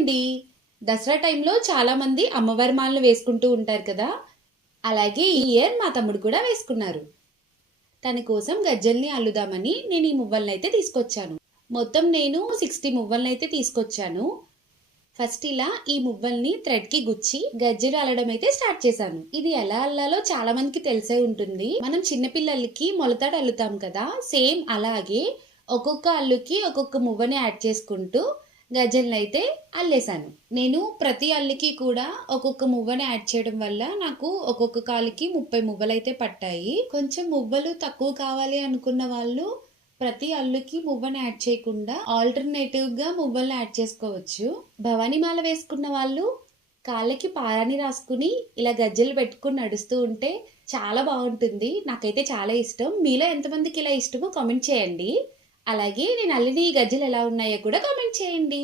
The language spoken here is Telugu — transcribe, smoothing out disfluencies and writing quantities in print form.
అండి. దసరా టైంలో చాలామంది అమ్మవారి మాలలు వేసుకుంటూ ఉంటారు కదా! అలాగే ఈ ఇయర్ మా తమ్ముడు కూడా వేసుకున్నారు. తన కోసం గజ్జెల్ని అల్లుదామని నేను ఈ మువ్వలనైతే తీసుకొచ్చాను. మొత్తం నేను 60 మువ్వలనైతే తీసుకొచ్చాను. ఫస్ట్ ఇలా ఈ మువ్వల్ని థ్రెడ్‌కి గుచ్చి గజ్జెలు అల్లడం అయితే స్టార్ట్ చేశాను. ఇది ఎలా అల్లాలో చాలా మందికి తెలిసే ఉంటుంది. మనం చిన్న పిల్లలకి మొలతాడు అల్లుతాం కదా! సేమ్ అలాగే ఒక్కొక్క అల్లుకి ఒక్కొక్క మువ్వని యాడ్ చేసుకుంటూ గజ్జెలనైతే అల్లేశాను. నేను ప్రతి అల్లుకి కూడా ఒక్కొక్క మువ్వని యాడ్ చేయడం వల్ల నాకు ఒక్కొక్క కాలుకి 30 మువ్వలైతే పట్టాయి. కొంచెం మువ్వలు తక్కువ కావాలి అనుకున్న వాళ్ళు ప్రతి అల్లుకి మువ్వని యాడ్ చేయకుండా ఆల్టర్నేటివ్‌గా మువ్వల్ని యాడ్ చేసుకోవచ్చు. భవానీ మాల వేసుకున్న వాళ్ళు కాళ్ళకి పారాని రాసుకుని ఇలా గజ్జెలు పెట్టుకొని నడుస్తూ ఉంటే చాలా బావుంటుంది. నాకైతే చాలా ఇష్టం. మీలో ఎంతమందికి ఇలా ఇష్టమో కామెంట్ చేయండి. అలాగే నేను అల్లిన ఈ గజ్జెలు ఎలా ఉన్నాయో కూడా కామెంట్ చేయండి.